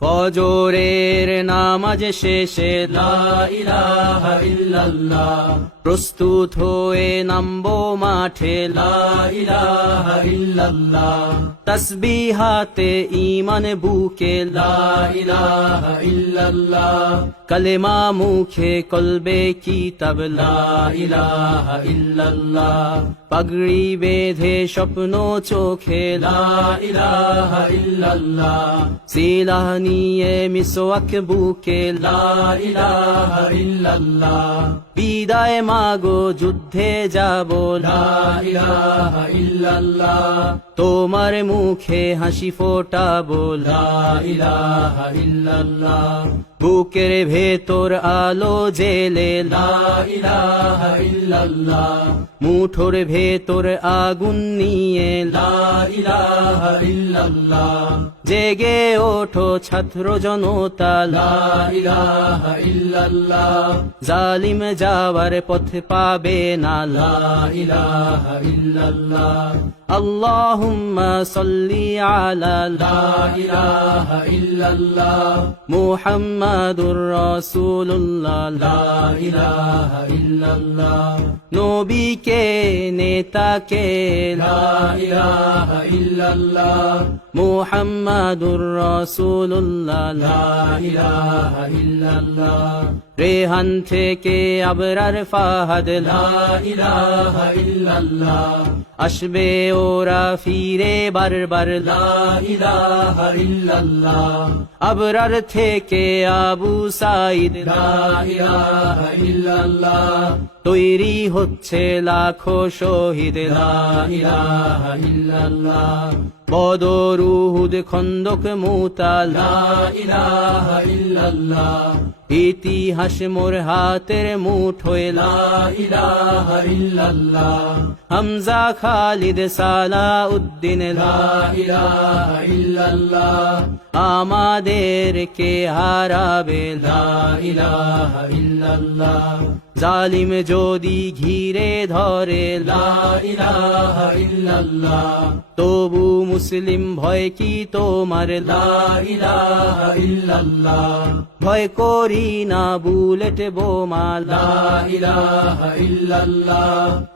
ফজরের নামাজ শেষে লা ইলাহা ইল্লাল্লাহ, প্রস্তুত হয়ে নামবো মাঠে লা ইলাহা ইল্লাল্লাহ, তাসবিহাতে ঈমান বুকে লা ইলাহা ইল্লাল্লাহ, কালেমা মুখে কলবে কিতাব লা ইলাহা ইল্লাল্লাহ, পাগড়ি বেঁধে স্বপ্ন চোখে লা ইলাহা ইল্লাল্লাহ, সিলাহ নিয়ে মিসওয়াক বুকে লা ইলাহা ইল্লাল্লাহ, বিদায় মাগো যুদ্ধে যাব লা ইলাহা ইল্লাল্লাহ, তোমার মুখে হাসি ফোটাবো লা ইলাহা ইল্লাল্লাহ, বুকের ভেতর আলো জেলে লা ইলাহা ইল্লাল্লাহ, মুঠোর ভেতর আগুন নিয়ে লা ইলাহা ইল্লাল্লাহ, জেগে ওঠো ছাত্র জনতা লা ইলাহা ইল্লাল্লাহ, জালিম যাওয়ার পথ পাবে না লা ইলাহা ইল্লাল্লাহ, আল্লাহুম্মা সাল্লি আলা লা ইলাহা ইল্লাল্লাহ, মুহাম্মাদুর রাসূলুল্লাহ লা ইলাহা ইল্লাল্লাহ, নবীকে নেতাকে লা ইলাহা ইল্লাল্লাহ, মুহাম্মাদুর রাসূলুল্লাহ লা ইলাহা ইল্লাল্লাহ, রেহান থেকে আবরার ফাহাদ লা ইলাহা ইল্লাল্লাহ, আসবে ওরা ফিরে বারবার লা ইলাহা ইল্লাল্লাহ, আবরার থেকে আবু সাইদ লা ইলাহা ইল্লাল্লাহ, তৈরি হচ্ছে লাখো শহীদ লা ইলাহা ইল্লাল্লাহ, বদর উহুদ খন্দক মুতা লা ইলাহা ইল্লাল্লাহ, ইতিহাস মোর হাতের মুঠোয় লা ইলাহা ইল্লাল্লাহ, হামজা খালিদ সালাউদ্দিন লা ইলাহা ইল্লাল্লাহ, আমাদেরকে হারাবে লা ইলাহা ইল্লাল্লাহ, জালিম যদি ঘিরে ধরে লা ইলাহা ইল্লাল্লাহ, তবু মুসলিম ভয় কি তোমার লা ইলাহা ইল্লাল্লাহ, ভয় করি না বুলেট বোমা লা ইলাহা ইল্লাল্লাহ,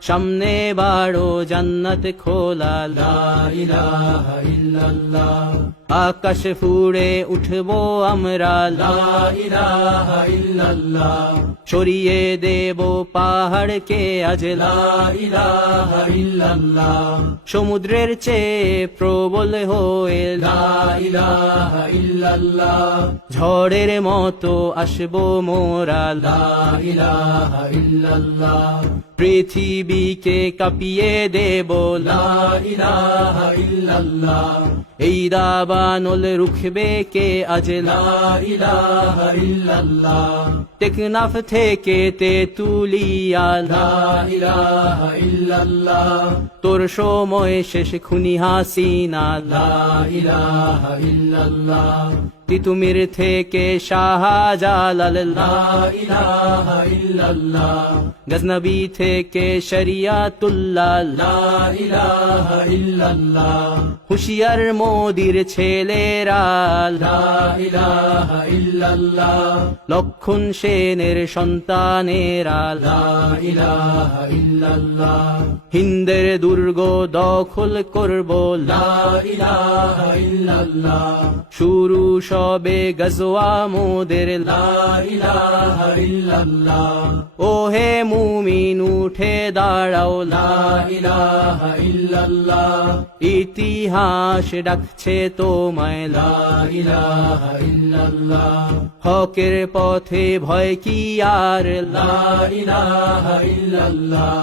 সামনে বাড়ো জান্নাত খোলা লা ইলাহা ইল্লাল্লাহ, আকাশ ফুড়ে উঠবো আমরা লা ইলাহা ইল্লাল্লাহ, সরিয়ে দেব পাহাড়কে আজ লা ইলাহা ইল্লাল্লাহ, সমুদ্রের চেয়ে প্রবল হয়ে লা ইলাহা ইল্লাল্লাহ, ঝড়ের মতো আসবো মোরা লা ইলাহা ইল্লাল্লাহ, পৃথিবীকে কাঁপিয়ে দেব লা ইলাহা ইল্লাল্লাহ, এই দাবানল রুখবে কে আজ লা ইলাহা ইল্লাল্লাহ, টেকনাফ থেকে তেতুলিয়া লা ইলাহা ইল্লাল্লাহ, তোর সময় শেষ খুনি হাসিনা লা ইলাহা ইল্লাল্লাহ, তিতুমির থেকে শাহজালাল লা ইলাহা ইল্লাল্লাহ, গজনবী থেকে শরিয়াতুল্লাহ লা ইলাহা ইল্লাল্লাহ, হুশিয়ার মোদির ছেলেরা লা ইলাহা ইল্লাল্লাহ, লক্ষণ সেনের সন্তানেরা লা ইলাহা ইল্লাল্লাহ, হিন্দের দুর্গ দখল করব লা ইলাহা ইল্লাল্লাহ, শুরু সবে গজওয়া মোদের লা ইলাহা ইল্লাল্লাহ, ওহে মুমিন উঠে দাঁড়াও লা ইলাহা ইল্লাল্লাহ, ইতিহাস ডাকছে তোমায় লা ইলাহা ইল্লাল্লাহ, হকের পথে ভয় কি আর লা ইলাহা ইল্লাল্লাহ,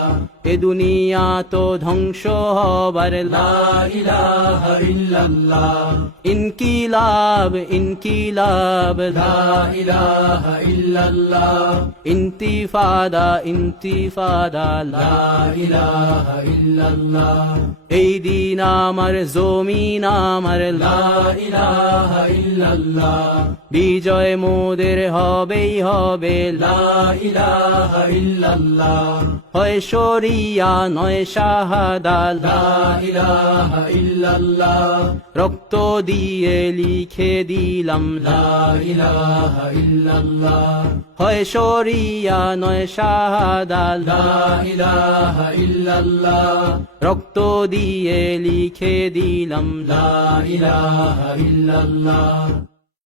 এ দুনিয়া তো ধ্বংস হবার লা ইলাহা ইল্লাল্লাহ, ইনকিলাব ইনকিলাব লা ইলাহা ইল্লাল্লাহ, ইন্তিফাদা ইন্তিফাদা লা ইলাহা ইল্লাল্লাহ, এই দিন আমার জমিন আমার লা ইলাহা ইল্লাল্লাহ, বিজয় মোদের হবেই হবে লা ইলাহা ইল্লাল্লাহ, হয় শরী শরিয়া নয় শাহাদা লা ইলাহা ইল্লাল্লাহ রক্ত দিয়ে লিখে দিলাম লা ইলাহা ইল্লাল্লাহ হয় শরিয়া নয় শাহাদা লা ইলাহা ইল্লাল্লাহ রক্ত দিয়ে লিখে দিলাম লা ইলাহা ইল্লাল্লাহ